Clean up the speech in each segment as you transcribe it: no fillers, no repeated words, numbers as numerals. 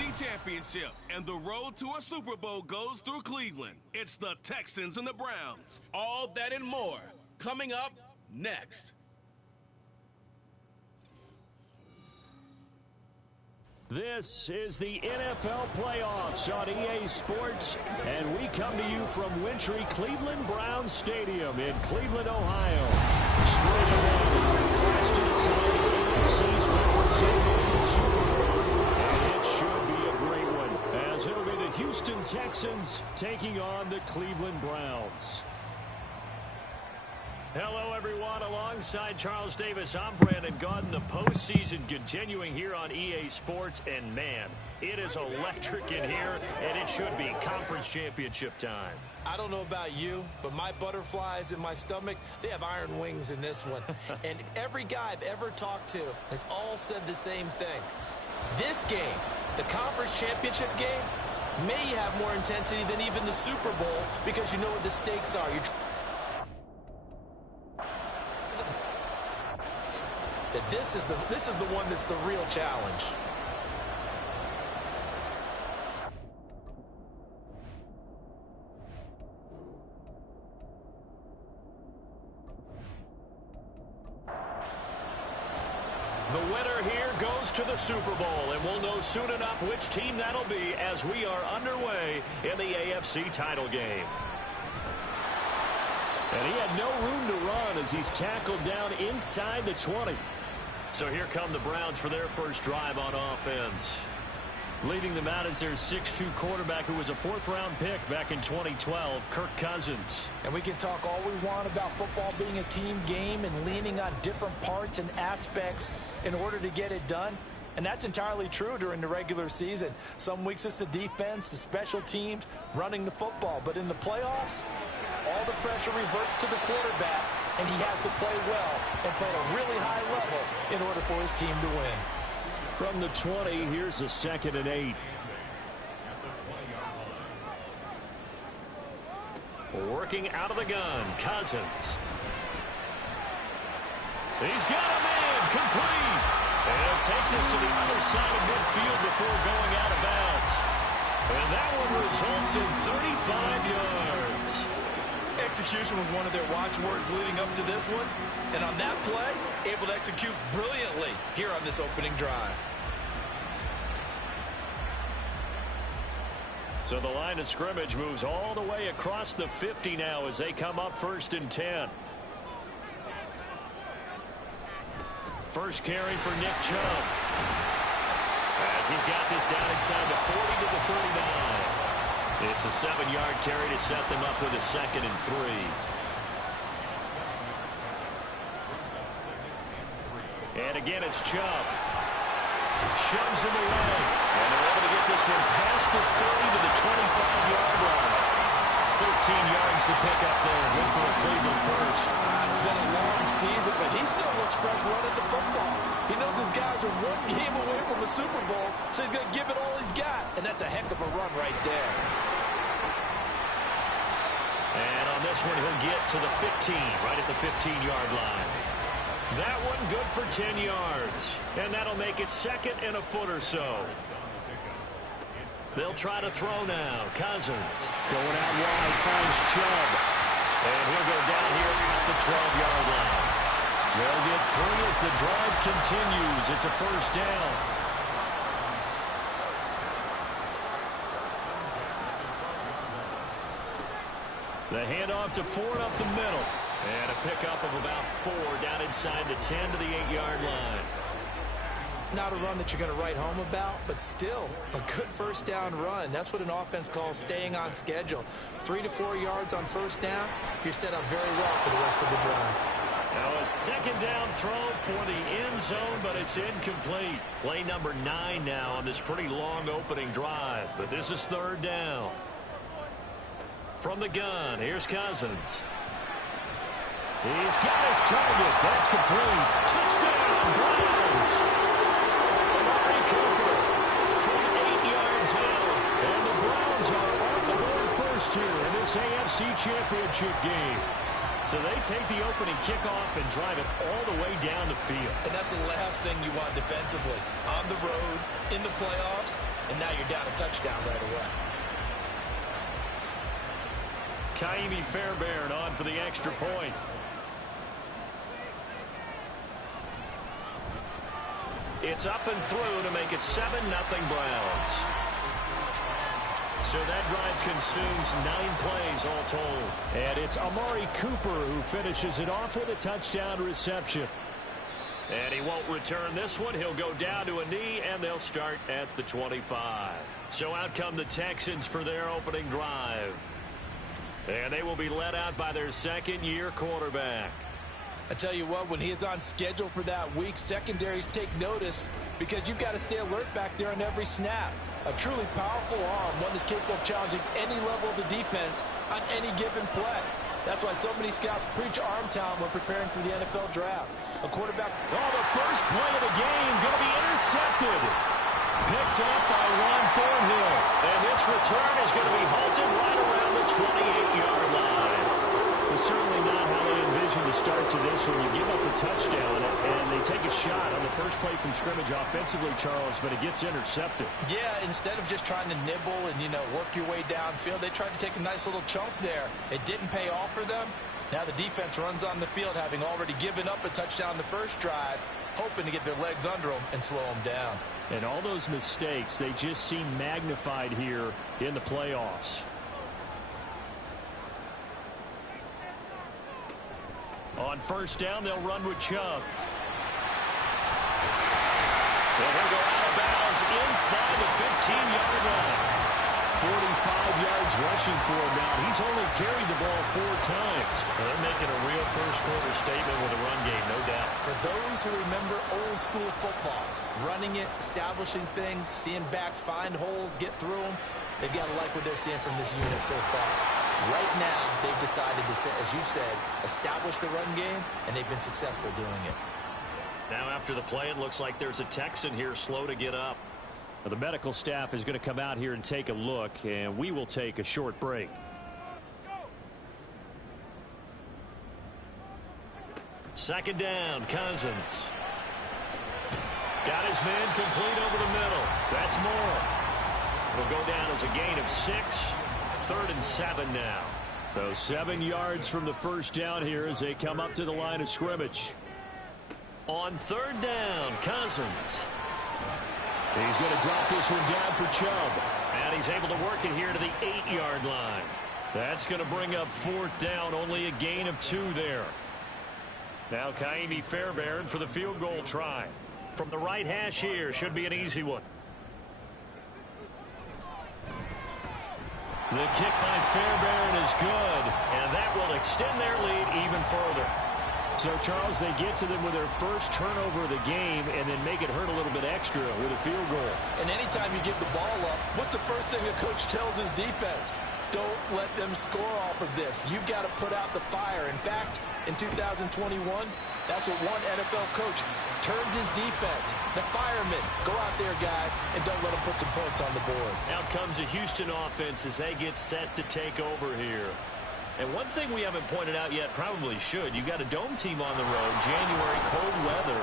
AFC Championship, and the road to a Super Bowl goes through Cleveland. It's the Texans and the Browns. All that and more coming up next. This is the NFL playoffs on EA Sports, and we come to you from wintry Cleveland Browns Stadium in Cleveland, Ohio. Straight ahead, class to decide and it should be a great one, as it'll be the Houston Texans taking on the Cleveland Browns. Hello, everyone. Alongside Charles Davis, I'm Brandon Gaudin. The postseason continuing here on EA Sports. And, man, it is electric in here, and it should be conference championship time. I don't know about you, but my butterflies in my stomach, they have iron wings in this one. And every guy I've ever talked to has all said the same thing. This game, the conference championship game, may have more intensity than even the Super Bowl because you know what the stakes are. That this is the one that's the real challenge. The winner here goes to the Super Bowl, and we'll know soon enough which team that'll be as we are underway in the AFC title game. And he had no room to run as he's tackled down inside the 20. So here come the Browns for their first drive on offense. Leading them out is their 6'2 quarterback who was a fourth-round pick back in 2012, Kirk Cousins. And we can talk all we want about football being a team game and leaning on different parts and aspects in order to get it done. And that's entirely true during the regular season. Some weeks it's the defense, the special teams, running the football. But in the playoffs, all the pressure reverts to the quarterback, and he has to play well and play at a really high level in order for his team to win. From the 20, here's a 2nd and 8. Working out of the gun, Cousins. He's got a man, complete. And he'll take this to the other side of midfield before going out of bounds. And that one results in 35 yards. Execution was one of their watchwords leading up to this one. And on that play, able to execute brilliantly here on this opening drive. So the line of scrimmage moves all the way across the 50 now as they come up 1st and 10. First carry for Nick Chubb. As he's got this down inside the 40 to the 39. It's a 7-yard carry to set them up with a 2nd and 3. And again, it's Chubb. Shoves him away. And they're able to get this one past the 30 to the 25-yard line. 13 yards to pick up there. Good for a Cleveland first. It's been a long season, but he still looks fresh running the football. He knows his guys are one game away from the Super Bowl, so he's going to give it all he's got. And that's a heck of a run right there. And on this one, he'll get to the 15, right at the 15-yard line. That one good for 10 yards. And that'll make it 2nd and a foot or so. They'll try to throw now. Cousins going out wide, finds Chubb. And he'll go down here at the 12-yard line. They'll get 3 as the drive continues. It's a first down. The handoff to Ford up the middle. And a pickup of about 4 down inside the 10 to the 8-yard line. Not a run that you're going to write home about, but still a good first down run. That's what an offense calls staying on schedule. 3 to 4 yards on first down, you're set up very well for the rest of the drive. Now a 2nd down throw for the end zone, but it's incomplete. Play number 9 now on this pretty long opening drive, but this is 3rd down. From the gun, here's Cousins. He's got his target. That's complete. Touchdown, Browns. Amari Cooper from 8 yards out. And the Browns are on the board first here in this AFC Championship game. So they take the opening kickoff and drive it all the way down the field. And that's the last thing you want defensively. On the road, in the playoffs, and now you're down a touchdown right away. Kaimi Fairbairn on for the extra point. It's up and through to make it 7-0 Browns. So that drive consumes 9 plays all told. And it's Amari Cooper who finishes it off with a touchdown reception. And he won't return this one. He'll go down to a knee, and they'll start at the 25. So out come the Texans for their opening drive. And they will be led out by their second-year quarterback. I tell you what, when he is on schedule for that week, secondaries take notice because you've got to stay alert back there on every snap. A truly powerful arm, one that's capable of challenging any level of the defense on any given play. That's why so many scouts preach arm talent when preparing for the NFL draft. A quarterback... Oh, the first play of the game going to be intercepted. Picked up by Juan Thornhill. And this return is going to be halted right around the 28-yard line. It's certainly not how they envisioned the start to this when you give up the touchdown and they take a shot on the first play from scrimmage offensively, Charles, but it gets intercepted. Yeah, instead of just trying to nibble and, work your way downfield, they tried to take a nice little chunk there. It didn't pay off for them. Now the defense runs on the field, having already given up a touchdown the first drive, hoping to get their legs under them and slow them down. And all those mistakes, they just seem magnified here in the playoffs. On first down, they'll run with Chubb. And he'll go out of bounds inside the 15-yard line. 45 yards rushing for him now. He's only carried the ball 4 times. Well, they're making a real first-quarter statement with a run game, no doubt. For those who remember old-school football, running it, establishing things, seeing backs find holes, get through them, they've got to like what they're seeing from this unit so far. Right now, they've decided to, as you said, establish the run game, and they've been successful doing it. Now after the play, it looks like there's a Texan here slow to get up. Well, the medical staff is going to come out here and take a look, and we will take a short break. Second down, Cousins. Got his man complete over the middle. That's more. It'll go down as a gain of 6. 3rd and 7 now. So 7 yards from the first down here as they come up to the line of scrimmage. On 3rd down, Cousins. He's going to drop this one down for Chubb. And he's able to work it here to the 8-yard line. That's going to bring up 4th down, only a gain of 2 there. Now Kaimi Fairbairn for the field goal try. From the right hash here, should be an easy one. The kick by Fairbairn is good, and that will extend their lead even further. So, Charles, they get to them with their first turnover of the game and then make it hurt a little bit extra with a field goal. And anytime you give the ball up, what's the first thing a coach tells his defense? Don't let them score off of this. You've got to put out the fire. In fact, in 2021, that's what one NFL coach termed his defense. The firemen. Go out there, guys, and don't let them put some points on the board. Out comes a Houston offense as they get set to take over here. And one thing we haven't pointed out yet, probably should, you got a dome team on the road, January, cold weather.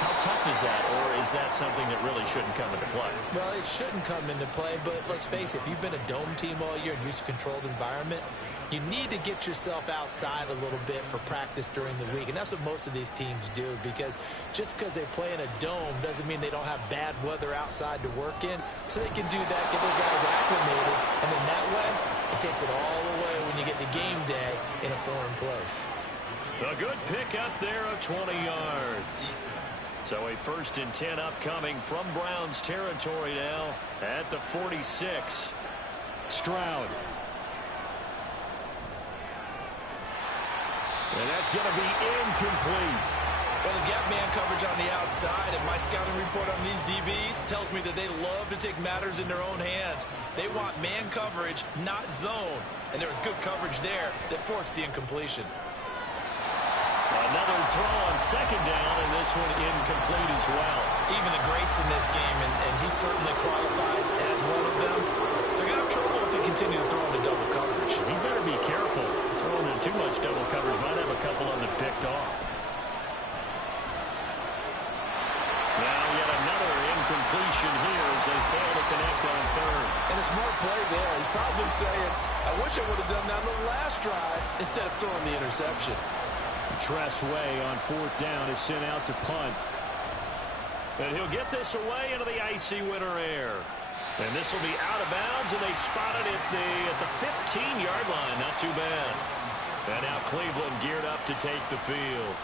How tough is that, or is that something that really shouldn't come into play? Well, it shouldn't come into play, but let's face it, if you've been a dome team all year and used to a controlled environment, you need to get yourself outside a little bit for practice during the week. And that's what most of these teams do, because just because they play in a dome doesn't mean they don't have bad weather outside to work in. So they can do that, get their guys acclimated, and then that way, it takes it all the way when you get to game day in a foreign place. A good pick up there of 20 yards. So a 1st and 10 upcoming from Browns territory now at the 46. Stroud. And that's going to be incomplete. Well, they've got man coverage on the outside, and my scouting report on these DBs tells me that they love to take matters in their own hands. They want man coverage, not zone. And there was good coverage there that forced the incompletion. Another throw on 2nd down, and this one incomplete as well. Even the greats in this game, and he certainly qualifies as one of them, they're going to have trouble if they continue to throw into double coverage. He better be careful. Throwing in too much double coverage might have a completion here as they fail to connect on third. And a smart play there. He's probably saying, I wish I would have done that on the last drive instead of throwing the interception. Tress Way on fourth down is sent out to punt. And he'll get this away into the icy winter air. And this will be out of bounds, and they spot it at the 15-yard line. Not too bad. And now Cleveland geared up to take the field.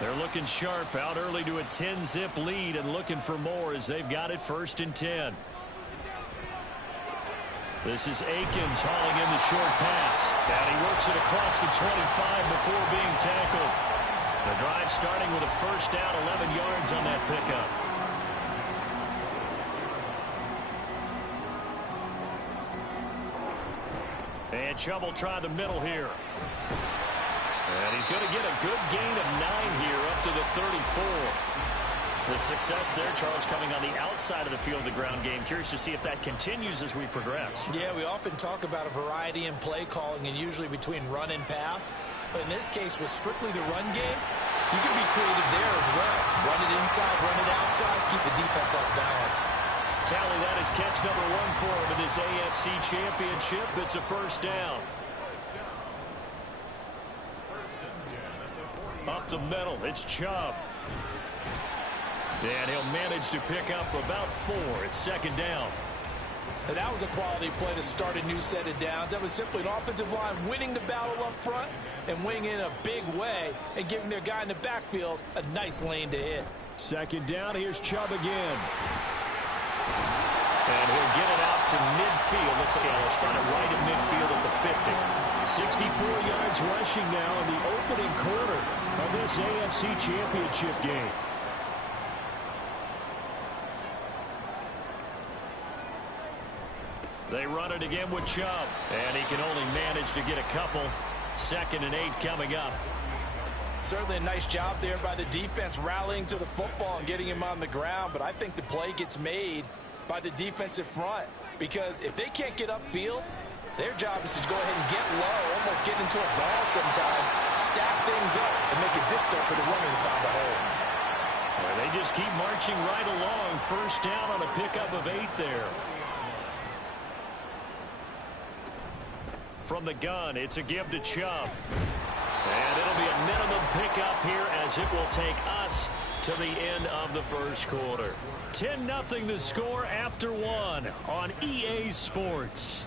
They're looking sharp, out early to a 10-zip lead and looking for more as they've got it 1st and 10. This is Akins hauling in the short pass. And he works it across the 25 before being tackled. The drive starting with a first down, 11 yards on that pickup. And Chubb will try the middle here. And he's going to get a good gain of 9 here up to the 34. The success there, Charles, coming on the outside of the field, the ground game. Curious to see if that continues as we progress. Yeah, we often talk about a variety in play calling and usually between run and pass. But in this case, with strictly the run game, you can be creative there as well. Run it inside, run it outside, keep the defense off balance. Tally that is catch number 1 for him in this AFC Championship. It's a first down. Up the middle, it's Chubb. And he'll manage to pick up about 4. It's 2nd down. And that was a quality play to start a new set of downs. That was simply an offensive line winning the battle up front and winning in a big way and giving their guy in the backfield a nice lane to hit. 2nd down, here's Chubb again. And he'll get it out to midfield. Let's see, he'll spot it right at midfield at the 50. 64 yards rushing now in the opening quarter of this AFC Championship game. They run it again with Chubb. And he can only manage to get a couple. 2nd and 8 coming up. Certainly a nice job there by the defense rallying to the football and getting him on the ground. But I think the play gets made by the defensive front. Because if they can't get upfield, their job is to go ahead and get low, almost get into a ball sometimes, stack things up, and make it difficult for the runner to find a hole. Well, they just keep marching right along. First down on a pickup of 8 there. From the gun, it's a give to Chubb. And it'll be a minimum pickup here as it will take us to the end of the first quarter. 10-0 the score after 1 on EA Sports.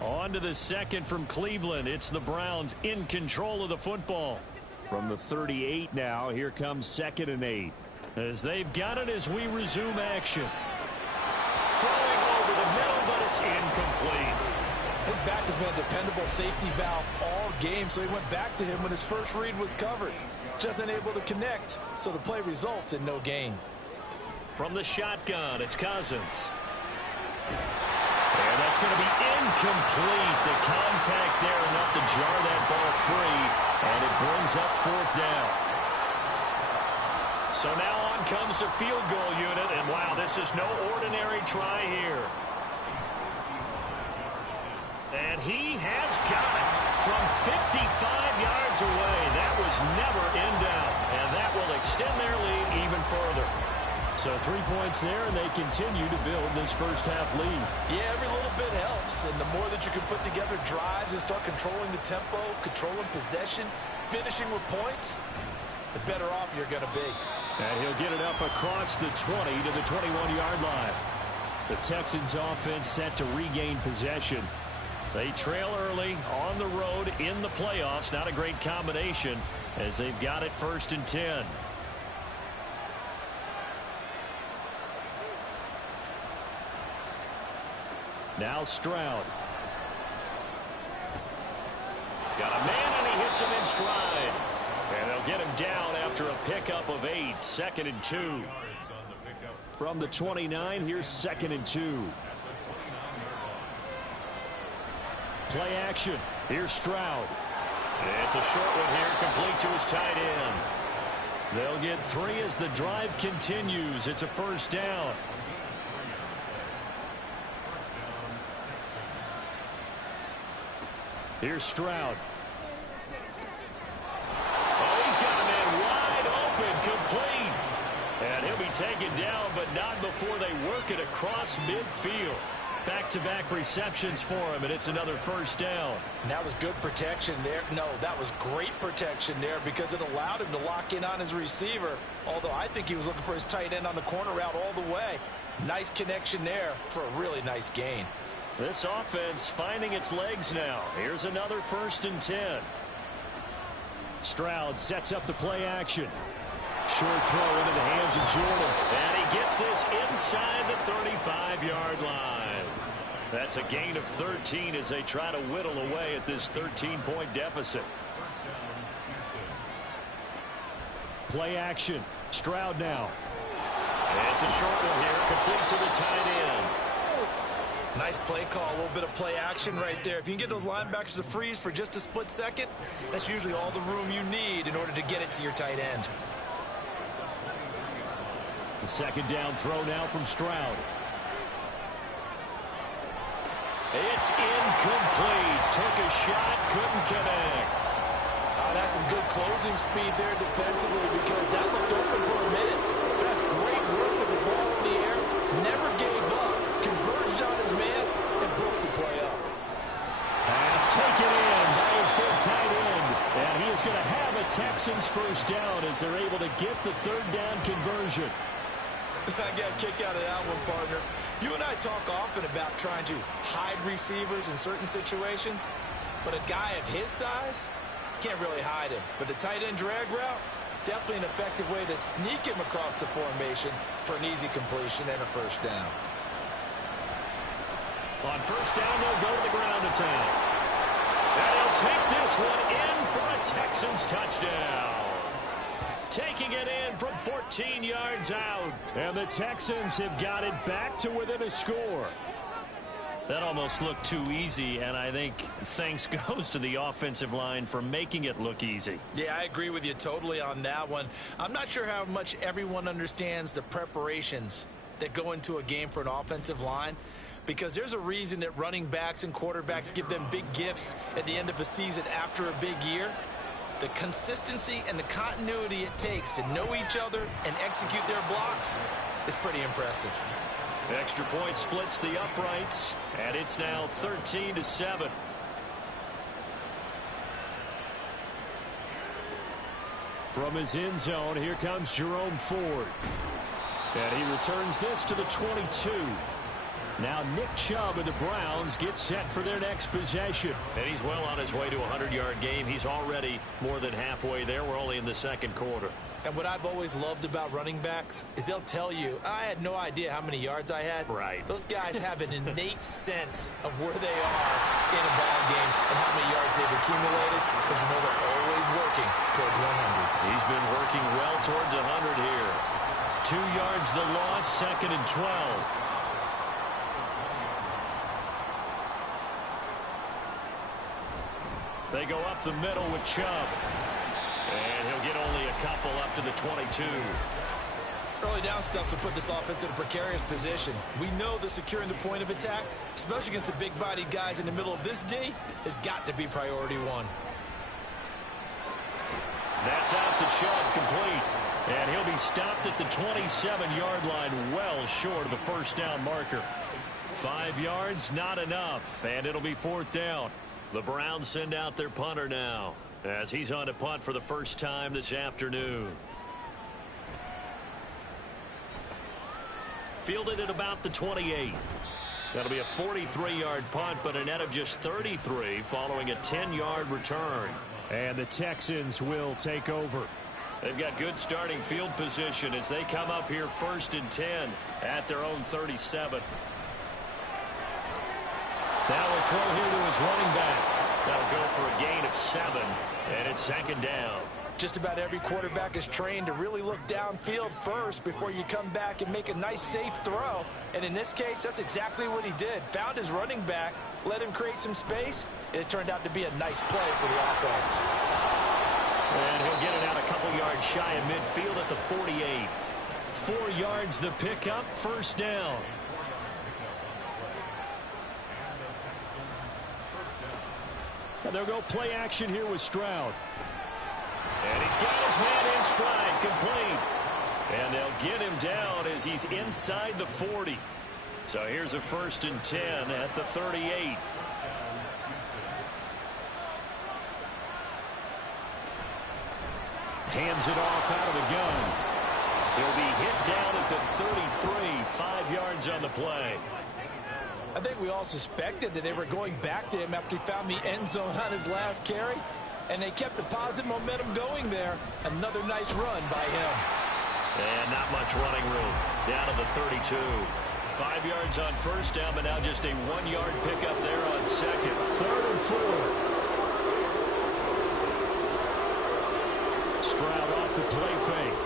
On to the second from Cleveland. It's the Browns in control of the football. From the 38 now, here comes 2nd and 8. As they've got it as we resume action. Throwing over the middle, but it's incomplete. His back has been a dependable safety valve all game, so he went back to him when his first read was covered. Just unable to connect, so the play results in no gain. From the shotgun, it's Cousins. And that's going to be incomplete. The contact there enough to jar that ball free, and it brings up 4th down. So now on comes the field goal unit, and wow, this is no ordinary try here. And he has got it from 55 yards away. That was never in doubt, and that will extend their lead even further. So 3 points there, and they continue to build this first half lead. Yeah, every little bit helps, and the more that you can put together drives and start controlling the tempo, controlling possession, finishing with points, the better off you're going to be. And he'll get it up across the 20 to the 21-yard line. The Texans offense set to regain possession. They trail early on the road in the playoffs. Not a great combination as they've got it 1st and 10. Now Stroud. Got a man, and he hits him in stride. And they'll get him down after a pickup of 8. 2nd and 2. From the 29, here's 2nd and 2. Play action. Here's Stroud. It's a short one here, complete to his tight end. They'll get 3 as the drive continues. It's a first down. Here's Stroud. Oh, he's got a man wide open. taken down, but not before they work it across midfield. Back-to-back receptions for him, and it's another first down. And that was good protection there. No, that was great protection there because it allowed him to lock in on his receiver, although I think he was looking for his tight end on the corner route all the way. Nice connection there for a really nice gain. This offense finding its legs now. Here's another 1st and 10. Stroud sets up the play action. Short throw into the hands of Jordan. And he gets this inside the 35-yard line. That's a gain of 13 as they try to whittle away at this 13-point deficit. Play action. Stroud now. And it's a short one here, complete to the tight end. Nice play call, a little bit of play action right there. If you can get those linebackers to freeze for just a split second, that's usually all the room you need in order to get it to your tight end. The 2nd down throw now from Stroud. It's incomplete. Took a shot, couldn't connect. That's some good closing speed there defensively because that looked open for a minute. That's great work with the ball in the air. Never gave up. Converged on his man and broke the play up. Pass taken in by his big tight end. And he is going to have a Texans first down as they're able to get the 3rd down conversion. I got a kick out of that one, partner. You and I talk often about trying to hide receivers in certain situations, but a guy of his size can't really hide him. But the tight end drag route, definitely an effective way to sneak him across the formation for an easy completion and a first down. On first down, they'll go to the ground attack. And he'll take this one in for a Texans touchdown. Taking it in from 14 yards out. And the Texans have got it back to within a score. That almost looked too easy, and I think thanks goes to the offensive line for making it look easy. Yeah, I agree with you totally on that one. I'm not sure how much everyone understands the preparations that go into a game for an offensive line, because there's a reason that running backs and quarterbacks give them big gifts at the end of a season after a big year. The consistency and the continuity it takes to know each other and execute their blocks is pretty impressive. Extra point splits the uprights, and it's now 13-7. From his end zone, here comes Jerome Ford. And he returns this to the 22. Now Nick Chubb of the Browns gets set for their next possession. And he's well on his way to a 100-yard game. He's already more than halfway there. We're only in the 2nd quarter. And what I've always loved about running backs is they'll tell you, I had no idea how many yards I had. Right. Those guys have an innate sense of where they are in a ball game and how many yards they've accumulated, because you know they're always working towards 100. He's been working well towards 100 here. 2 yards the loss, 2nd and 12. They go up the middle with Chubb. And he'll get only a couple up to the 22. Early down stuffs will put this offense in a precarious position. We know that securing the point of attack, especially against the big-bodied guys in the middle of this D, has got to be priority one. That's out to Chubb, complete. And he'll be stopped at the 27-yard line, well short of the first down marker. 5 yards, not enough, and it'll be 4th down. The Browns send out their punter now, as he's on to punt for the first time this afternoon. Fielded at about the 28. That'll be a 43-yard punt, but a net of just 33 following a 10-yard return. And the Texans will take over. They've got good starting field position as they come up here 1st and 10 at their own 37. Now a throw here to his running back. That'll go for a gain of 7, and it's 2nd down. Just about every quarterback is trained to really look downfield first before you come back and make a nice, safe throw. And in this case, that's exactly what he did. Found his running back, let him create some space, and it turned out to be a nice play for the offense. And he'll get it out a couple yards shy of midfield at the 48. 4 yards the pickup, 1st down. And they'll go play action here with Stroud. And he's got his man in stride, complete. And they'll get him down as he's inside the 40. So here's a 1st and 10 at the 38. Hands it off out of the gun. He'll be hit down at the 33, 5 yards on the play. I think we all suspected that they were going back to him after he found the end zone on his last carry, and they kept the positive momentum going there. Another nice run by him. And not much running room. Down to the 32. 5 yards on 1st down, but now just a 1-yard pickup there on 2nd. 3rd and 4. Stroud off the play fake.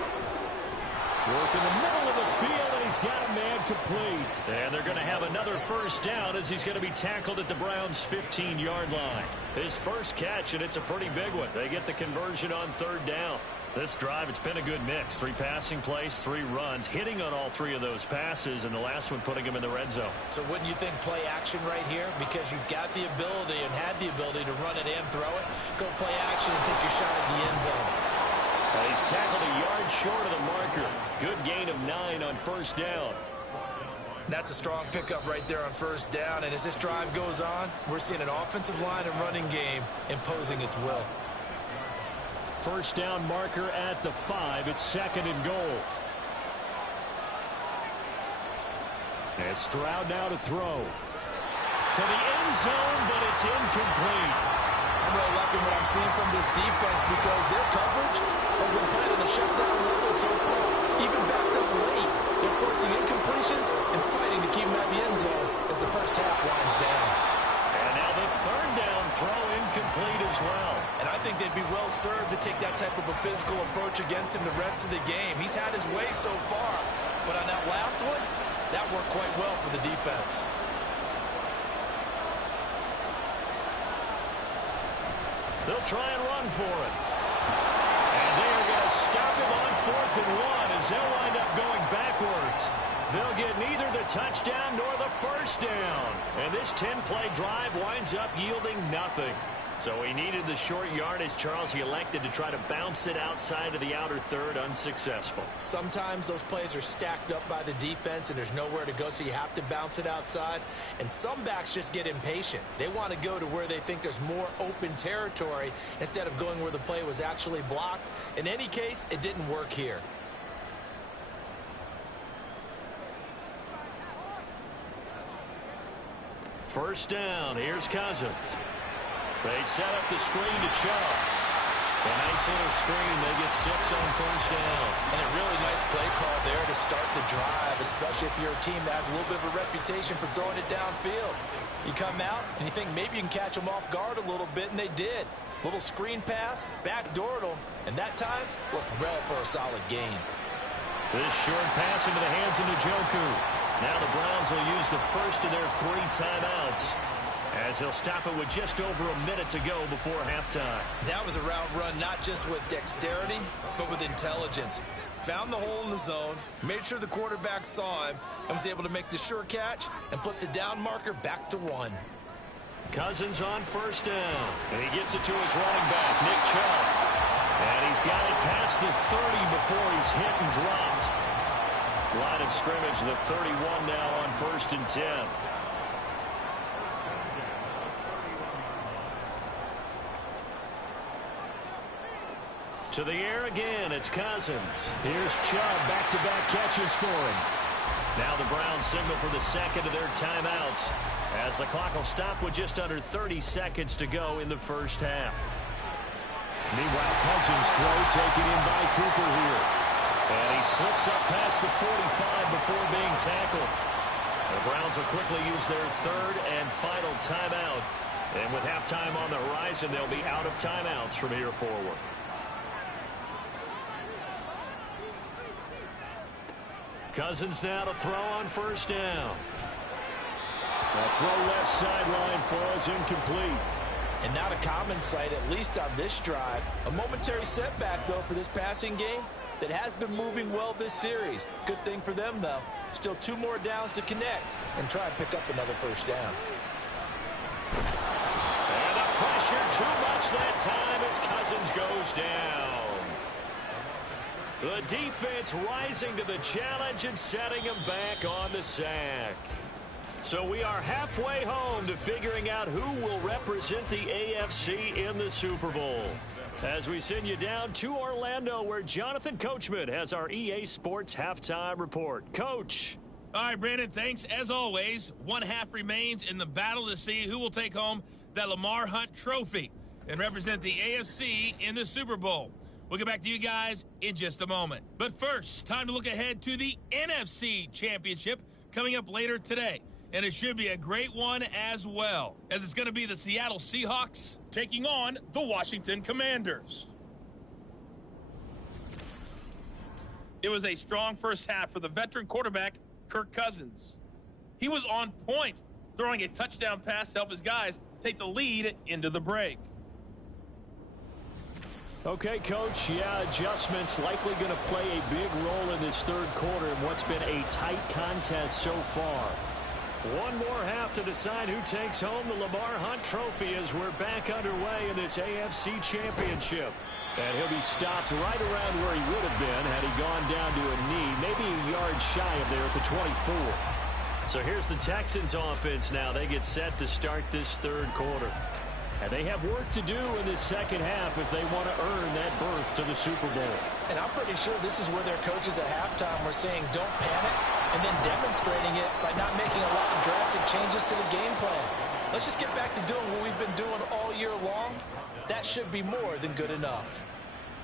Work in the middle of the field, and he's got a man complete. And they're going to have another 1st down as he's going to be tackled at the Browns' 15-yard line. His first catch, and it's a pretty big one. They get the conversion on 3rd down. This drive, it's been a good mix. 3 passing plays, 3 runs, hitting on all 3 of those passes, and the last one putting him in the red zone. So wouldn't you think play action right here? Because you've got the ability and had the ability to run it and throw it. Go play action and take your shot at the end zone. He's tackled a yard short of the marker. Good gain of 9 on 1st down. That's a strong pickup right there on 1st down. And as this drive goes on, we're seeing an offensive line and running game imposing its will. 1st down marker at the 5. It's 2nd and goal. And Stroud now to throw. To the end zone, but it's incomplete. I'm really liking what I'm seeing from this defense because their coverage has been playing at a shutdown level so far. Even backed up late, they're forcing incompletions and fighting to keep them at the end zone as the first half winds down. And now the 3rd down throw incomplete as well. And I think they'd be well served to take that type of a physical approach against him the rest of the game. He's had his way so far, but on that last one, that worked quite well for the defense. They'll try and run for it. And they are going to stop him on 4th and 1 as they'll wind up going backwards. They'll get neither the touchdown nor the 1st down. And this 10-play drive winds up yielding nothing. So he needed the short yardage, Charles. He elected to try to bounce it outside of the outer 3rd, unsuccessful. Sometimes those plays are stacked up by the defense and there's nowhere to go, so you have to bounce it outside. And some backs just get impatient. They want to go to where they think there's more open territory instead of going where the play was actually blocked. In any case, it didn't work here. First down. Here's Cousins. They set up the screen to Chubb. A nice little screen. They get 6 on 1st down. And a really nice play call there to start the drive, especially if you're a team that has a little bit of a reputation for throwing it downfield. You come out and you think maybe you can catch them off guard a little bit, and they did. Little screen pass, backdoored them, and that time worked well for a solid gain. This short pass into the hands of Njoku. Now the Browns will use the first of their 3 timeouts, as they'll stop it with just over a minute to go before halftime. That was a route run not just with dexterity, but with intelligence. Found the hole in the zone, made sure the quarterback saw him, and was able to make the sure catch and flip the down marker back to 1. Cousins on 1st down, and he gets it to his running back, Nick Chubb. And he's got it past the 30 before he's hit and dropped. Line of scrimmage, the 31 now on 1st and 10. To the air again, it's Cousins. Here's Chubb, back-to-back catches for him. Now the Browns signal for the second of their timeouts, as the clock will stop with just under 30 seconds to go in the first half. Meanwhile, Cousins' throw taken in by Cooper here. And he slips up past the 45 before being tackled. The Browns will quickly use their 3rd and final timeout. And with halftime on the horizon, they'll be out of timeouts from here forward. Cousins now to throw on 1st down. A throw left sideline for us, incomplete. And not a common sight, at least on this drive. A momentary setback, though, for this passing game that has been moving well this series. Good thing for them, though. Still 2 more downs to connect and try and pick up another 1st down. And the pressure too much that time as Cousins goes down. The defense rising to the challenge and setting him back on the sack. So we are halfway home to figuring out who will represent the AFC in the Super Bowl. As we send you down to Orlando, where Jonathan Coachman has our EA Sports Halftime Report. Coach. All right, Brandon, thanks. As always, one half remains in the battle to see who will take home that Lamar Hunt trophy and represent the AFC in the Super Bowl. We'll get back to you guys in just a moment. But first, time to look ahead to the NFC Championship coming up later today. And it should be a great one as well, as it's going to be the Seattle Seahawks taking on the Washington Commanders. It was a strong first half for the veteran quarterback, Kirk Cousins. He was on point, throwing a touchdown pass to help his guys take the lead into the break. Okay, Coach, adjustments likely going to play a big role in this third quarter in what's been a tight contest so far. One more half to decide who takes home the Lamar Hunt trophy as we're back underway in this AFC Championship. And he'll be stopped right around where he would have been had he gone down to a knee, maybe a yard shy of there at the 24. So here's the Texans offense now. They get set to start this third quarter. And they have work to do in this second half if they want to earn that berth to the Super Bowl. And I'm pretty sure this is where their coaches at halftime were saying don't panic, and then demonstrating it by not making a lot of drastic changes to the game plan. Let's just get back to doing what we've been doing all year long. That should be more than good enough.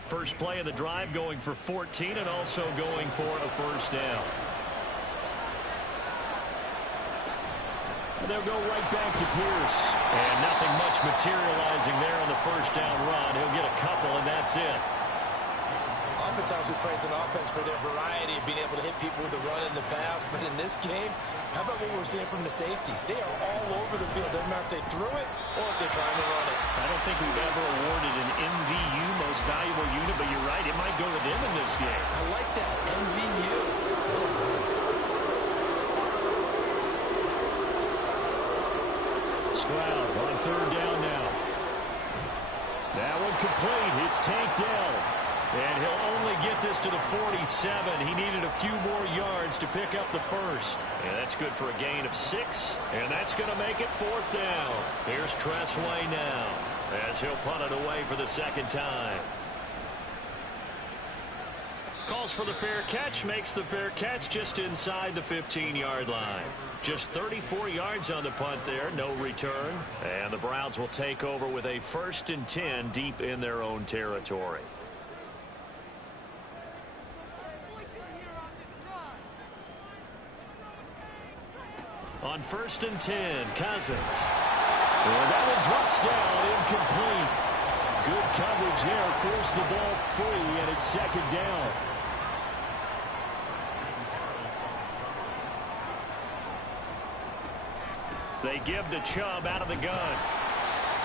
First play of the drive going for 14 and also going for a first down. And they'll go right back to Pierce. And nothing much materializing there on the first down run. He'll get a couple, and that's it. Oftentimes we praise an offense for their variety of being able to hit people with the run and the pass. But in this game, how about what we're seeing from the safeties? They are all over the field. Doesn't matter if they threw it or if they're trying to run it. I don't think we've ever awarded an MVU, most valuable unit, but you're right. It might go to them in this game. I like that. MVU. Well done. Stroud on third down now. That one complete. It's tanked down. And he'll only get this to the 47. He needed a few more yards to pick up the first. And that's good for a gain of 6. And that's going to make it fourth down. Here's Tressway now as he'll punt it away for the second time. Calls for the fair catch, makes the fair catch just inside the 15-yard line. Just 34 yards on the punt there, no return. And the Browns will take over with a 1st and 10 deep in their own territory. On 1st and 10, Cousins. And that one drops down, incomplete. Good coverage there, forced the ball free, and it's second down. They give to Chubb out of the gun.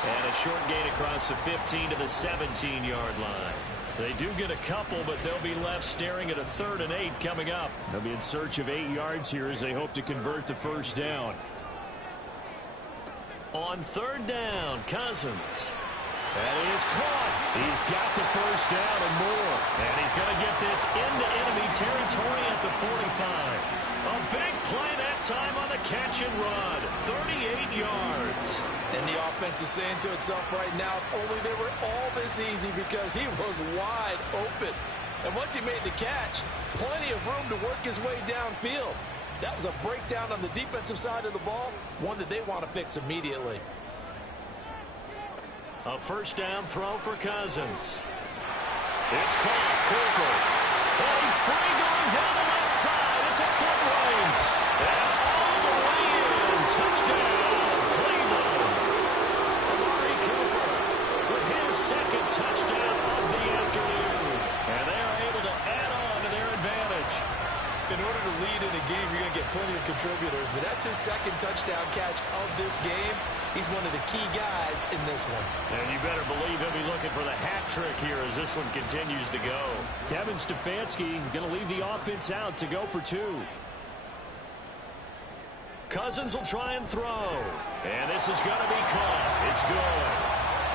And a short gain across the 15 to the 17-yard line. They do get a couple, but they'll be left staring at a 3rd and 8 coming up. They'll be in search of 8 yards here as they hope to convert the first down. On 3rd down, Cousins. That is caught. He's got the first down and more. And he's going to get this into enemy territory at the 45. A big play that time on the catch and run. 38 yards. And the offense is saying to itself right now, if only they were all this easy, because he was wide open. And once he made the catch, plenty of room to work his way downfield. That was a breakdown on the defensive side of the ball, one that they want to fix immediately. A first down throw for Cousins. It's caught. Cooper. Oh, he's free going down the left side. It's a foot race. And all the way in. Touchdown, Cleveland. Amari Cooper with his 2nd touchdown of the afternoon. And they are able to add on to their advantage. In order to lead in a game, you're going to get plenty of contributors, but that's his 2nd touchdown catch of this game. He's one of the key guys in this one. And you better believe he'll be looking for the hat trick here as this one continues to go. Kevin Stefanski going to leave the offense out to go for 2. Cousins will try and throw. And this is going to be caught. It's good.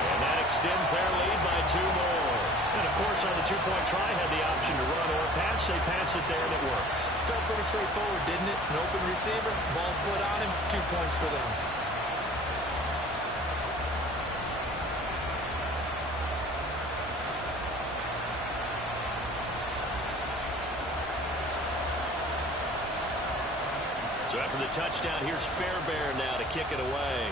And that extends their lead by 2 more. And, of course, on the two-point try, had the option to run or pass. They pass it there, and it works. Felt pretty straightforward, didn't it? An open receiver, ball's put on him, 2 points for them. So after the touchdown, here's Fairbairn now to kick it away.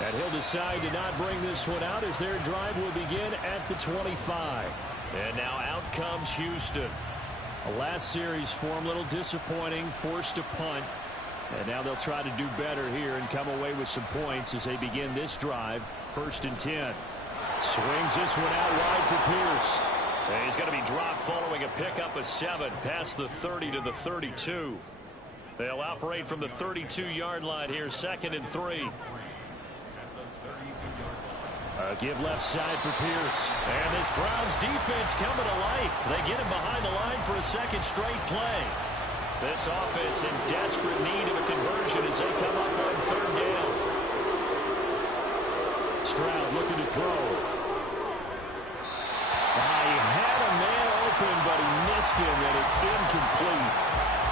And he'll decide to not bring this one out as their drive will begin at the 25. And now out comes Houston. A last series for him, a little disappointing, forced to punt. And now they'll try to do better here and come away with some points as they begin this drive. 1st and 10. Swings this one out wide for Pierce. And he's going to be dropped following a pickup of 7 past the 30 to the 32. They'll operate from the 32-yard line here, 2nd and 3. Give left side for Pierce. And this Browns defense coming to life. They get him behind the line for a 2nd straight play. This offense in desperate need of a conversion as they come up on 3rd down. Stroud looking to throw. He had a man open, but he missed him, and it's incomplete.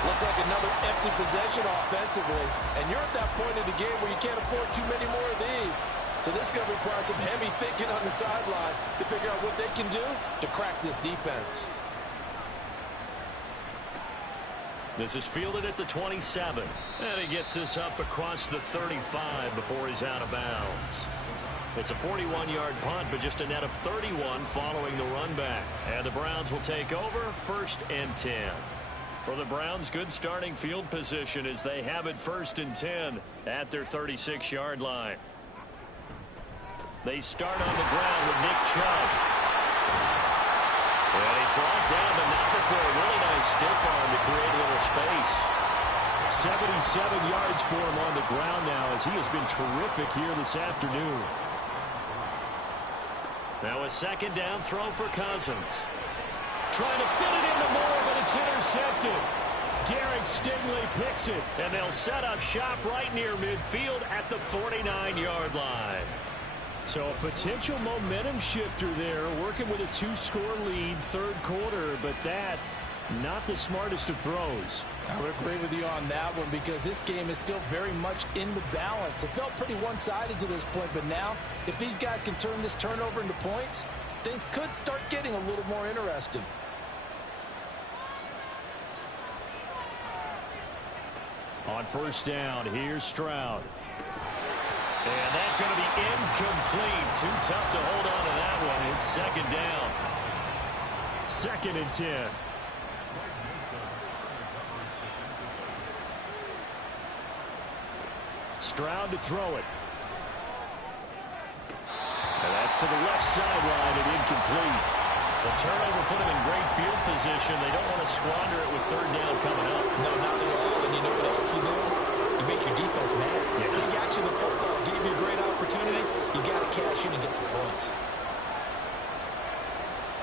Looks like another empty possession offensively. And you're at that point in the game where you can't afford too many more of these. So this is going to require some heavy thinking on the sideline to figure out what they can do to crack this defense. This is fielded at the 27. And he gets this up across the 35 before he's out of bounds. It's a 41-yard punt, but just a net of 31 following the run back. And the Browns will take over 1st and 10. For the Browns, good starting field position as they have it 1st and 10 at their 36-yard line. They start on the ground with Nick Chubb. And he's brought down, but not before a really nice stiff arm to create a little space. 77 yards for him on the ground now as he has been terrific here this afternoon. Now a 2nd down throw for Cousins. Trying to fit it into Moore, but it's intercepted. Derek Stingley picks it. And they'll set up shop right near midfield at the 49-yard line. So a potential momentum shifter there, working with a 2-score lead, 3rd quarter, but that, not the smartest of throws. I would agree with you on that one because this game is still very much in the balance. It felt pretty one-sided to this point, but now, if these guys can turn this turnover into points, things could start getting a little more interesting. On 1st down, here's Stroud. And that's going to be incomplete. Too tough to hold on to that one. It's 2nd down. 2nd and 10. Stroud to throw it. And that's to the left sideline and incomplete. The turnover put him in great field position. They don't want to squander it with 3rd down coming up. No, not at all. And you know what else you do? You make your defense mad. Yeah. He got you the football, gave you a great opportunity. You got to cash in and get some points.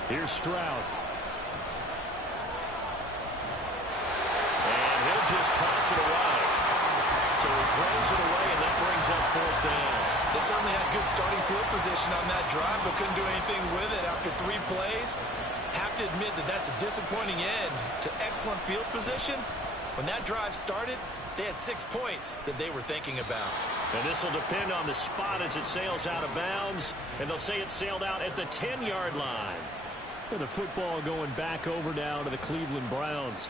Here's Stroud. And he'll just toss it away. So he throws it away, and that brings up 4th down. They certainly had good starting field position on that drive, but couldn't do anything with it after 3 plays. Have to admit that that's a disappointing end to excellent field position. When that drive started, they had 6 points that they were thinking about. And this will depend on the spot as it sails out of bounds. And they'll say it sailed out at the 10-yard line. With the football going back over now to the Cleveland Browns.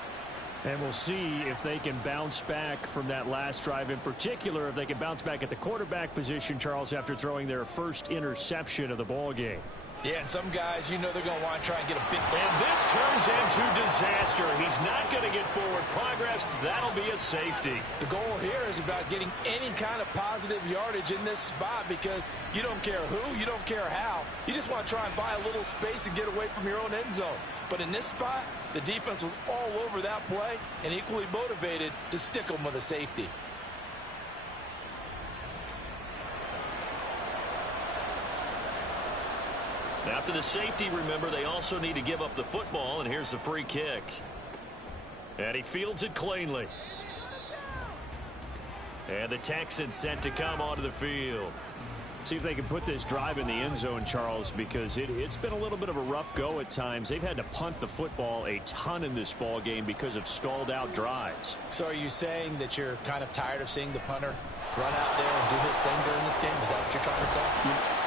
And we'll see if they can bounce back from that last drive. In particular, if they can bounce back at the quarterback position, Charles, after throwing their first interception of the ball game. Yeah, and some guys, you know they're going to want to try and get a big... And this turns into disaster. He's not going to get forward progress. That'll be a safety. The goal here is about getting any kind of positive yardage in this spot because you don't care who, you don't care how. You just want to try and buy a little space and get away from your own end zone. But in this spot, the defense was all over that play and equally motivated to stick them with a safety. After the safety, remember, they also need to give up the football, and here's the free kick. And he fields it cleanly. And the Texans set to come onto the field. See if they can put this drive in the end zone, Charles, because it's been a little bit of a rough go at times. They've had to punt the football a ton in this ball game because of stalled-out drives. So are you saying that you're kind of tired of seeing the punter run out there and do his thing during this game? Is that what you're trying to say?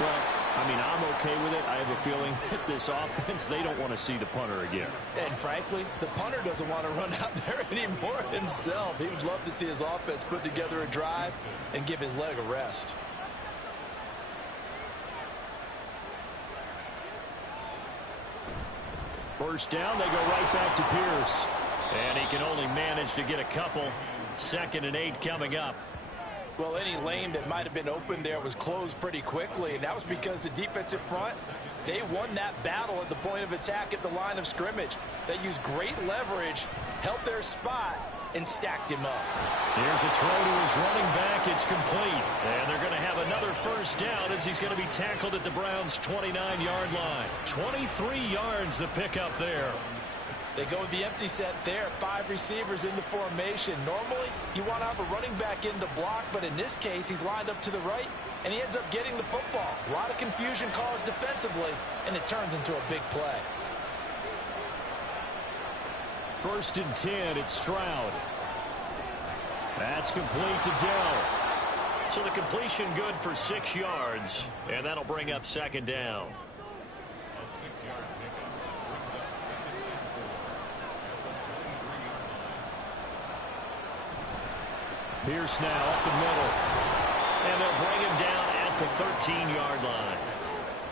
Well, I mean, I'm okay with it. I have a feeling that this offense, they don't want to see the punter again. And frankly, the punter doesn't want to run out there anymore himself. He would love to see his offense put together a drive and give his leg a rest. First down, they go right back to Pierce. And he can only manage to get a couple. 2nd and 8 coming up. Well, any lane that might have been open there was closed pretty quickly, and that was because the defensive front, they won that battle at the point of attack at the line of scrimmage. They used great leverage, held their spot, and stacked him up. Here's a throw to his running back. It's complete. And they're going to have another first down as he's going to be tackled at the Browns' 29-yard line. 23 yards the pickup there. They go with the empty set there. 5 receivers in the formation. Normally, you want to have a running back in to block, but in this case, he's lined up to the right, and he ends up getting the football. A lot of confusion caused defensively, and it turns into a big play. 1st and 10, it's Stroud. That's complete to Dell. So the completion good for 6 yards, and that'll bring up 2nd down. Pierce now up the middle. And they'll bring him down at the 13-yard line.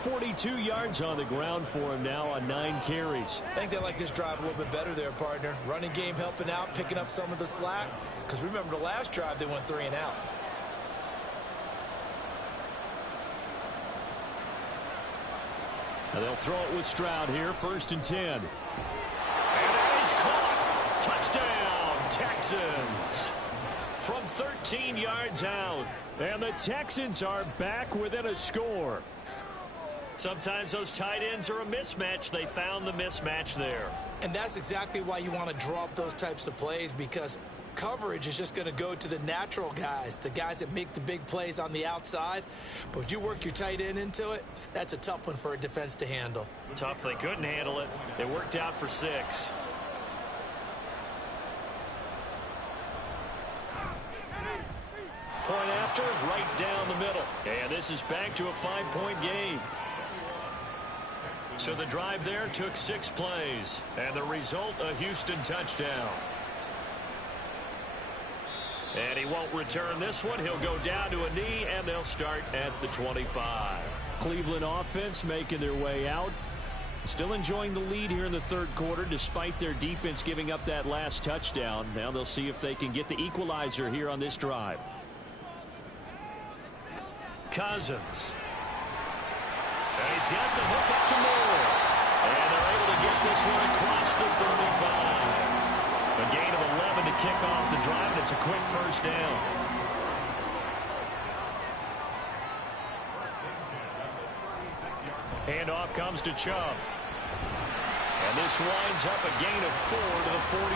42 yards on the ground for him now on 9 carries. I think they like this drive a little bit better there, partner. Running game helping out, picking up some of the slack. Because remember the last drive, they went 3 and out. Now they'll throw it with Stroud here, 1st and 10. And it is caught. Touchdown, Texans. From 13 yards out. And the Texans are back within a score. Sometimes those tight ends are a mismatch. They found the mismatch there. And that's exactly why you want to draw up those types of plays, because coverage is just going to go to the natural guys, the guys that make the big plays on the outside. But if you work your tight end into it, that's a tough one for a defense to handle. Tough. They couldn't handle it. It worked out for 6. Point after, right down the middle. And this is back to a 5-point game. So the drive there took 6 plays. And the result, a Houston touchdown. And he won't return this one. He'll go down to a knee, and they'll start at the 25. Cleveland offense making their way out. Still enjoying the lead here in the 3rd quarter despite their defense giving up that last touchdown. Now they'll see if they can get the equalizer here on this drive. Cousins. And he's got the hook up to Moore. And they're able to get this one across the 35. A gain of 11 to kick off the drive, and it's a quick first down. Handoff comes to Chubb. And this winds up a gain of 4 to the 41.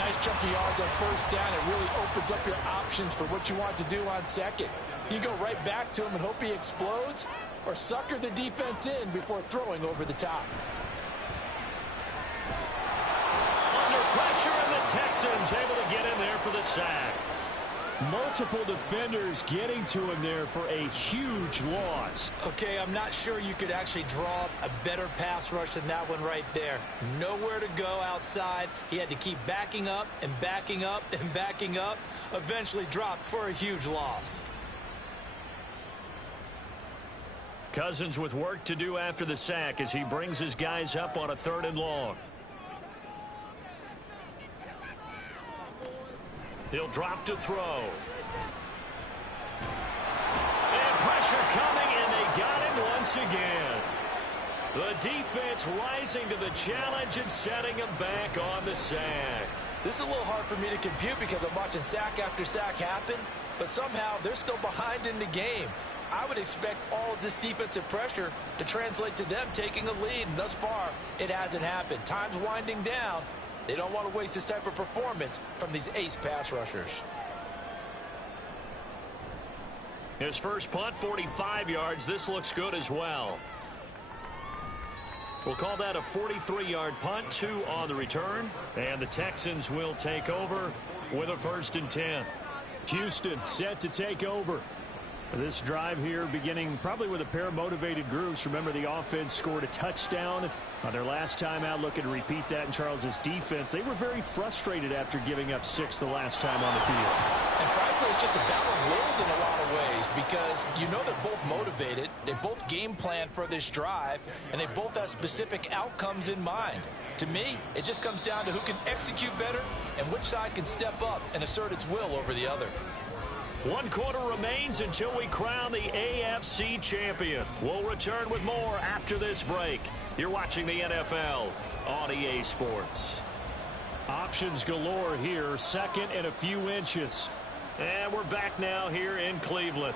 Nice chunky yards on first down. It really opens up your options for what you want to do on second. You go right back to him and hope he explodes, or sucker the defense in before throwing over the top. Under pressure, and the Texans able to get in there for the sack. Multiple defenders getting to him there for a huge loss. Okay, I'm not sure you could actually draw up a better pass rush than that one right there. Nowhere to go outside. He had to keep backing up and backing up and backing up. Eventually dropped for a huge loss. Cousins with work to do after the sack as he brings his guys up on a 3rd and long. He'll drop to throw. And pressure coming, and they got him once again. The defense rising to the challenge and setting him back on the sack. This is a little hard for me to compute because I'm watching sack after sack happen, but somehow they're still behind in the game. I would expect all of this defensive pressure to translate to them taking a lead, and thus far, it hasn't happened. Time's winding down. They don't want to waste this type of performance from these ace pass rushers. His first punt, 45 yards. This looks good as well. We'll call that a 43-yard punt, 2 on the return. And the Texans will take over with a 1st and 10. Houston set to take over. This drive here beginning probably with a pair of motivated groups. Remember, the offense scored a touchdown on their last time out. Looking to repeat that in Charles' defense. They were very frustrated after giving up 6 the last time on the field. And frankly, it's just a battle of wills in a lot of ways because you know they're both motivated. They both game plan for this drive, and they both have specific outcomes in mind. To me, it just comes down to who can execute better and which side can step up and assert its will over the other. 1 quarter remains until we crown the AFC champion. We'll return with more after this break. You're watching the NFL on EA Sports. Options galore here. 2nd and a few inches. And we're back now here in Cleveland.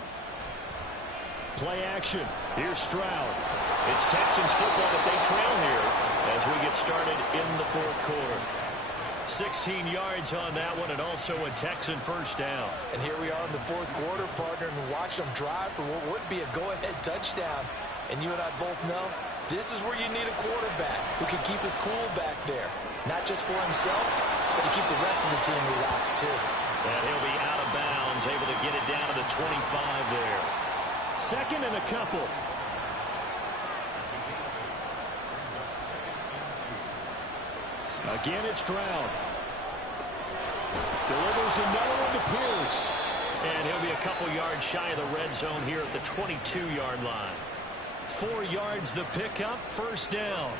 Play action. Here's Stroud. It's Texans football, but they trail here as we get started in the 4th quarter. 16 yards on that one, and also a Texan 1st down. And here we are in the 4th quarter, partner, and watch them drive for what would be a go-ahead touchdown. And you and I both know this is where you need a quarterback who can keep his cool back there. Not just for himself, but to keep the rest of the team relaxed too. And he'll be out of bounds, able to get it down to the 25 there. 2nd and a couple. Again, it's Stroud. Delivers another one to Pierce. And he'll be a couple yards shy of the red zone here at the 22-yard line. 4 yards the pickup, 1st down.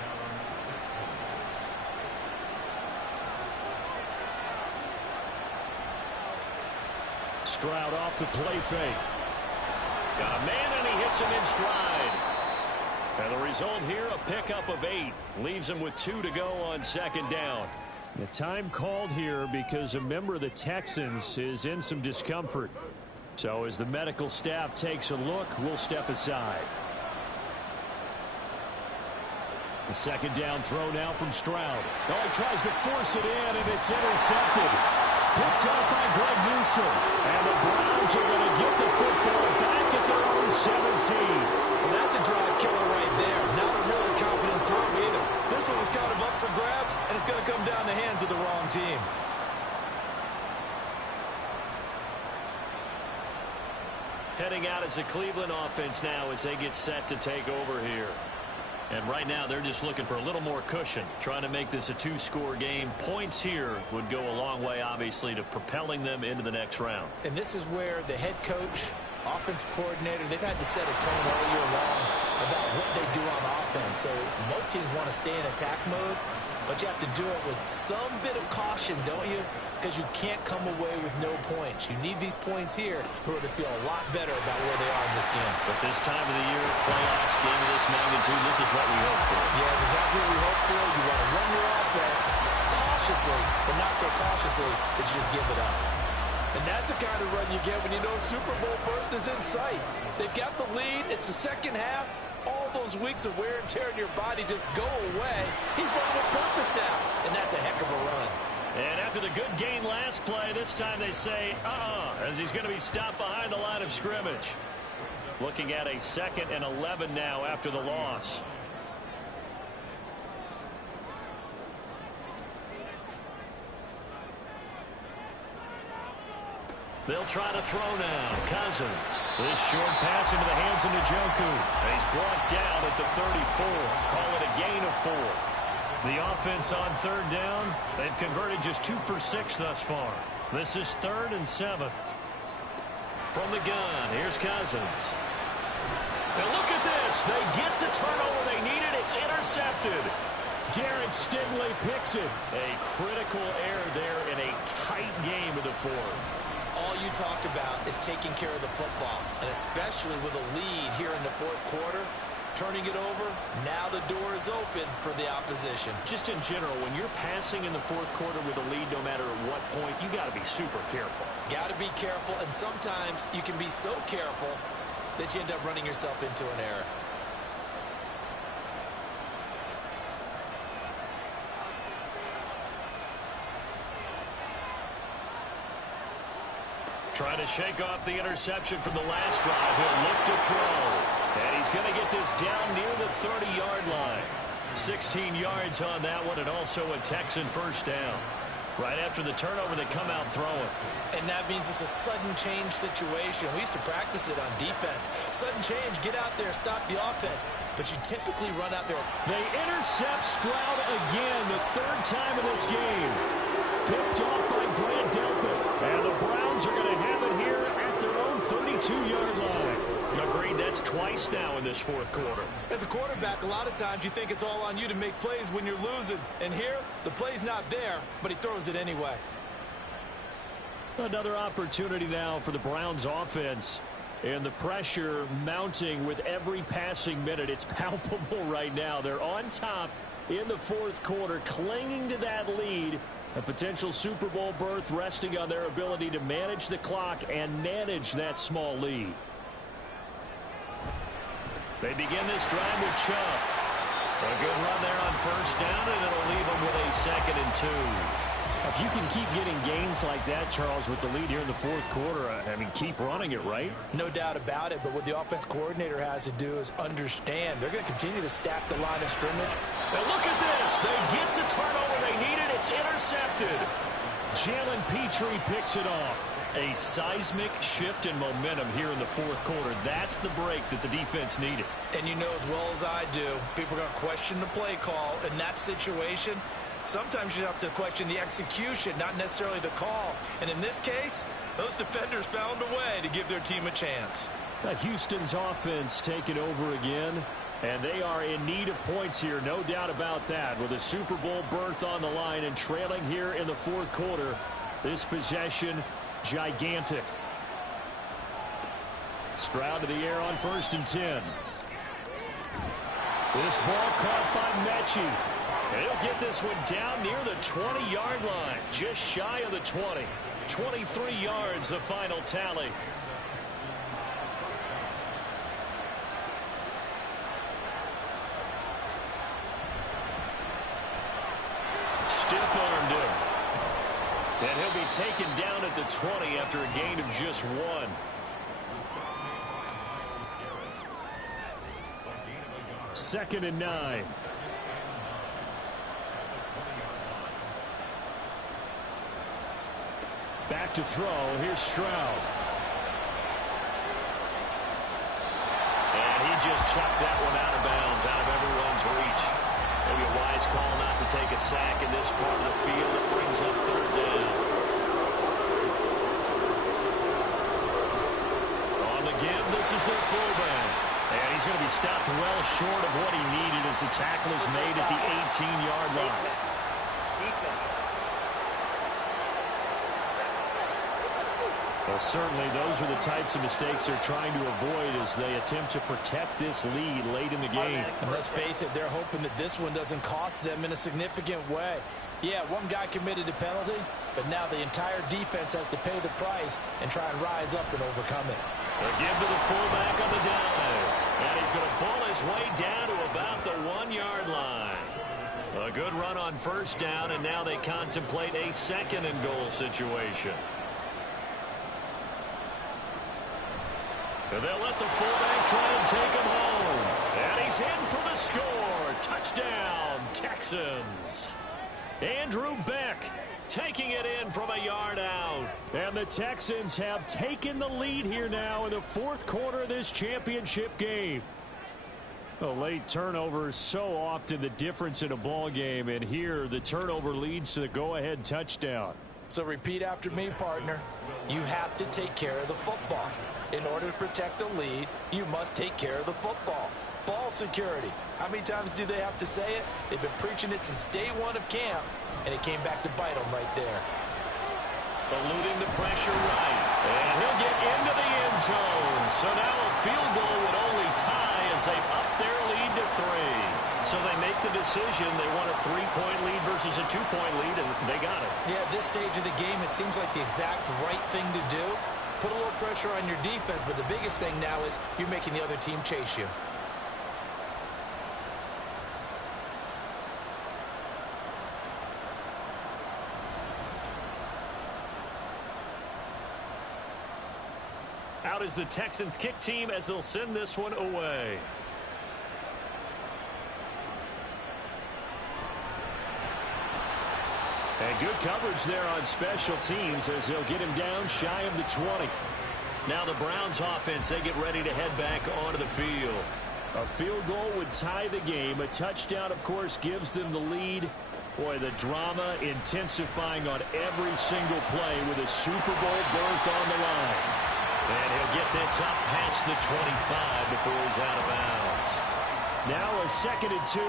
Stroud off the play fake. Got a man, and he hits him in stride. And the result here, a pickup of 8. Leaves him with 2 to go on 2nd down. The time called here because a member of the Texans is in some discomfort. So as the medical staff takes a look, we'll step aside. The 2nd down throw now from Stroud. Oh, he tries to force it in, and it's intercepted. Picked up by Greg Newsome. And the Browns are going to get the football back at their own 17. Well, that's a drive killer right there. Not a really confident throw either. This one was kind of up for grabs, and it's going to come down the hands of the wrong team. Heading out as the Cleveland offense now as they get set to take over here. And right now they're just looking for a little more cushion, trying to make this a 2-score game. Points here would go a long way, obviously, to propelling them into the next round. And this is where the head coach, offensive coordinator, they've had to set a tone all year long about what they do on offense. So most teams want to stay in attack mode, but you have to do it with some bit of caution, don't you? Because you can't come away with no points. You need these points here in order to feel a lot better about where they are in this game. But this time of the year, playoffs, game of this magnitude, this is what we hope for. Yeah, that's exactly what we hope for. You want to run your offense cautiously, but not so cautiously that you just give it up. And that's the kind of run you get when you know Super Bowl berth is in sight. They've got the lead. It's the 2nd half. All those weeks of wear and tear in your body just go away. He's running with purpose now, and that's a heck of a run. And after the good gain last play, this time they say, as he's going to be stopped behind the line of scrimmage. Looking at a 2nd and 11 now after the loss. They'll try to throw now. Cousins. This short pass into the hands of Njoku. And he's brought down at the 34. Call it a gain of 4. The offense on 3rd down, they've converted just 2 for 6 thus far. This is 3rd and 7. From the gun, here's Cousins. And look at this. They get the turnover they needed. It's intercepted. Derek Stingley picks it. A critical error there in a tight game of the 4th. All you talk about is taking care of the football, and especially with a lead here in the 4th quarter. Turning it over, now the door is open for the opposition. Just in general, when you're passing in the 4th quarter with a lead, no matter at what point, you got to be super careful. Got to be careful, and sometimes you can be so careful that you end up running yourself into an error. Trying to shake off the interception from the last drive. He'll look to throw. And he's going to get this down near the 30-yard line. 16 yards on that one, and also a Texan first down. Right after the turnover, they come out throwing. And that means it's a sudden change situation. We used to practice it on defense. Sudden change, get out there, stop the offense. But you typically run out there. They intercept Stroud again, the third time in this game. Picked off by Grant Delpit. And the Browns are going to have it here at their own 32-yard line. Agreed, that's twice now in this fourth quarter. As a quarterback, a lot of times you think it's all on you to make plays when you're losing. And here, the play's not there, but he throws it anyway. Another opportunity now for the Browns offense. And the pressure mounting with every passing minute. It's palpable right now. They're on top in the fourth quarter, clinging to that lead. A potential Super Bowl berth resting on their ability to manage the clock and manage that small lead. They begin this drive with Chubb. A good run there on first down, and it'll leave them with a 2nd and 2. If you can keep getting gains like that, Charles, with the lead here in the fourth quarter, I mean, keep running it, right? No doubt about it, but what the offense coordinator has to do is understand. They're going to continue to stack the line of scrimmage. Now look at this. They get the turnover they needed. It's intercepted. Jalen Petrie picks it off. A seismic shift in momentum here in the fourth quarter. That's the break that the defense needed. And you know as well as I do, people are going to question the play call in that situation. Sometimes you have to question the execution, not necessarily the call. And in this case, those defenders found a way to give their team a chance. Houston's offense taking over again, and they are in need of points here, no doubt about that. With a Super Bowl berth on the line and trailing here in the fourth quarter, this possession gigantic. Stroud to the air on 1st and 10. This ball caught by Mechie. He'll get this one down near the 20-yard line, just shy of the 20. 23 yards, the final tally. Stiff-armed him. And he'll be taken down at the 20 after a gain of just 1. Second and 9. Back to throw. Here's Stroud. And he just chucked that one out of bounds, out of everyone's reach. Maybe a wise call not to take a sack in this part of the field. It brings up 3rd down. On the give, this is their fullback. And he's going to be stopped well short of what he needed as the tackle is made at the 18-yard line. Well, certainly those are the types of mistakes they're trying to avoid as they attempt to protect this lead late in the game. And let's face it, they're hoping that this one doesn't cost them in a significant way. Yeah, one guy committed a penalty, but now the entire defense has to pay the price and try and rise up and overcome it. A give to the fullback on the dive. And he's going to pull his way down to about the 1-yard line. A good run on first down, and now they contemplate a 2nd and goal situation. And they'll let the fullback try and take him home. And he's in for the score. Touchdown, Texans. Andrew Beck taking it in from a yard out. And the Texans have taken the lead here now in the fourth quarter of this championship game. A late turnover is so often the difference in a ball game, and here the turnover leads to the go-ahead touchdown. So repeat after me, partner. You have to take care of the football. In order to protect a lead, you must take care of the football. Ball security. How many times do they have to say it? They've been preaching it since day 1 of camp, and it came back to bite them right there. Eluding the pressure right. And he'll get into the end zone. So now a field goal would only tie as they up their lead to 3. So they make the decision. They want a 3-point lead versus a 2-point lead, and they got it. Yeah, at this stage of the game, it seems like the exact right thing to do. Put a little pressure on your defense, but the biggest thing now is you're making the other team chase you. Out is the Texans kick team as they'll send this one away. And good coverage there on special teams as they'll get him down shy of the 20. Now the Browns offense, they get ready to head back onto the field. A field goal would tie the game. A touchdown, of course, gives them the lead. Boy, the drama intensifying on every single play with a Super Bowl berth on the line. And he'll get this up past the 25 before he's out of bounds. Now a 2nd and 2.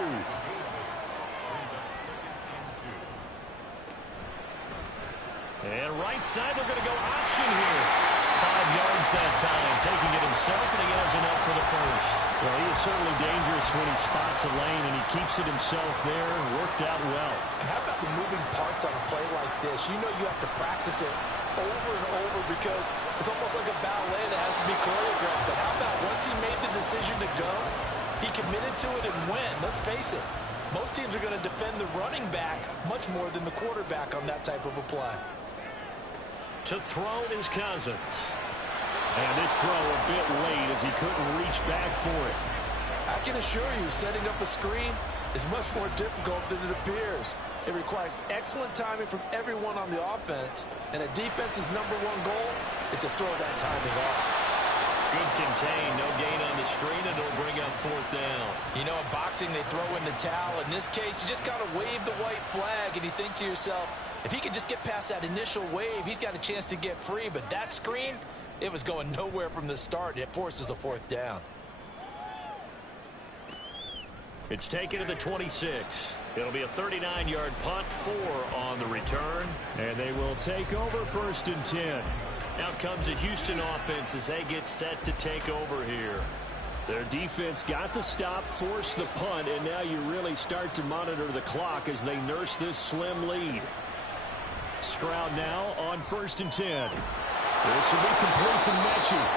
And right side, they're going to go option here. 5 yards that time, taking it himself, and he has enough for the first. Well, he is certainly dangerous when he spots a lane, and he keeps it himself there. Worked out well. And how about the moving parts on a play like this? You know you have to practice it over and over because it's almost like a ballet that has to be choreographed. But how about once he made the decision to go, he committed to it and went. Let's face it, most teams are going to defend the running back much more than the quarterback on that type of a play. To throw is Cousins. And this throw a bit late as he couldn't reach back for it. I can assure you, setting up a screen is much more difficult than it appears. It requires excellent timing from everyone on the offense, and a defense's #1 goal is to throw that timing off. Good contain, no gain on the screen, and it'll bring up 4th down. You know, in boxing, they throw in the towel. In this case, you just kind of wave the white flag, and you think to yourself, if he could just get past that initial wave, he's got a chance to get free. But that screen, it was going nowhere from the start. It forces a 4th down. It's taken to the 26. It'll be a 39-yard punt, 4 on the return. And they will take over 1st and 10. Out comes the Houston offense as they get set to take over here. Their defense got the stop, forced the punt, and now you really start to monitor the clock as they nurse this slim lead. Stroud now on 1st and 10. This will be complete to Mechie.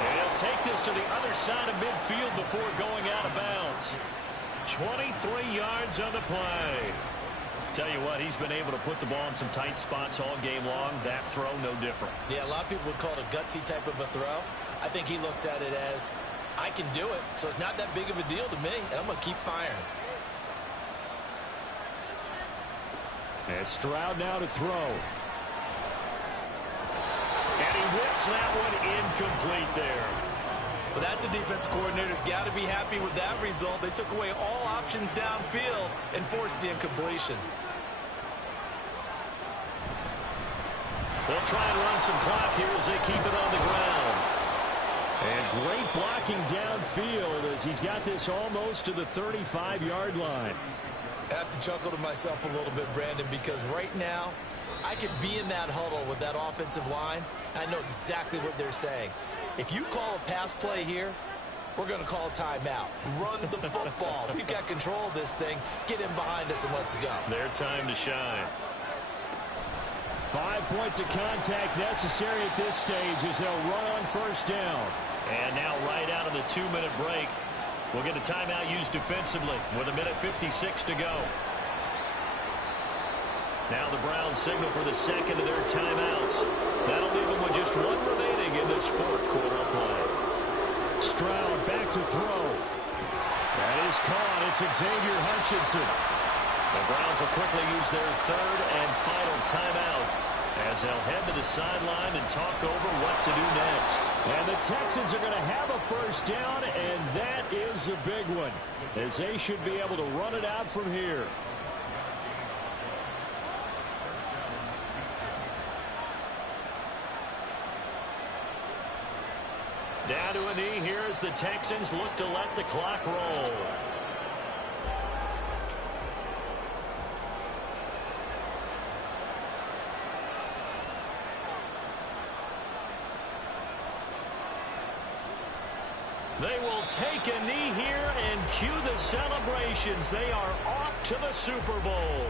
And he'll take this to the other side of midfield before going out of bounds. 23 yards on the play. Tell you what, he's been able to put the ball in some tight spots all game long. That throw, no different. Yeah, a lot of people would call it a gutsy type of a throw. I think he looks at it as, I can do it, so it's not that big of a deal to me, and I'm going to keep firing. And Stroud now to throw. And he whips that one incomplete there. Well, that's a defense coordinator's got to be happy with that result. They took away all options downfield and forced the incompletion. They'll try and run some clock here as they keep it on the ground. And great blocking downfield as he's got this almost to the 35-yard line. I have to chuckle to myself a little bit, Brandon, because right now I could be in that huddle with that offensive line, and I know exactly what they're saying. If you call a pass play here, we're going to call a timeout. Run the football. We've got control of this thing. Get in behind us and let's go. Their time to shine. 5 points of contact necessary at this stage as they'll run on 1st down. And now right out of the 2-minute break, we'll get a timeout used defensively with 1:56 to go. Now the Browns signal for the 2nd of their timeouts. That'll leave them with just 1 remaining in this 4th quarter of play. Stroud back to throw. That is caught. It's Xavier Hutchinson. The Browns will quickly use their 3rd and final timeout as they'll head to the sideline and talk over what to do next. And the Texans are going to have a 1st down, and that is the big one, as they should be able to run it out from here. Down to a knee here as the Texans look to let the clock roll. They will take a knee here and cue the celebrations. They are off to the Super Bowl.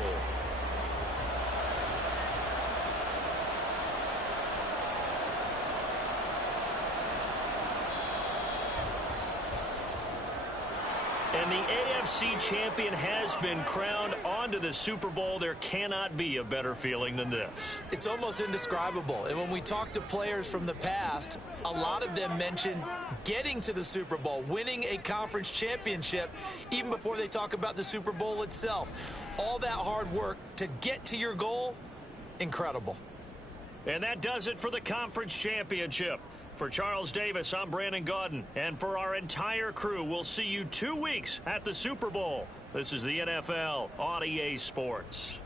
And the AFC champion has been crowned onto the Super Bowl. There cannot be a better feeling than this. It's almost indescribable. And when we talk to players from the past, a lot of them mention getting to the Super Bowl, winning a conference championship, even before they talk about the Super Bowl itself. All that hard work to get to your goal, incredible. And that does it for the conference championship. For Charles Davis, I'm Brandon Gaudin. And for our entire crew, we'll see you 2 weeks at the Super Bowl. This is the NFL on EA Sports.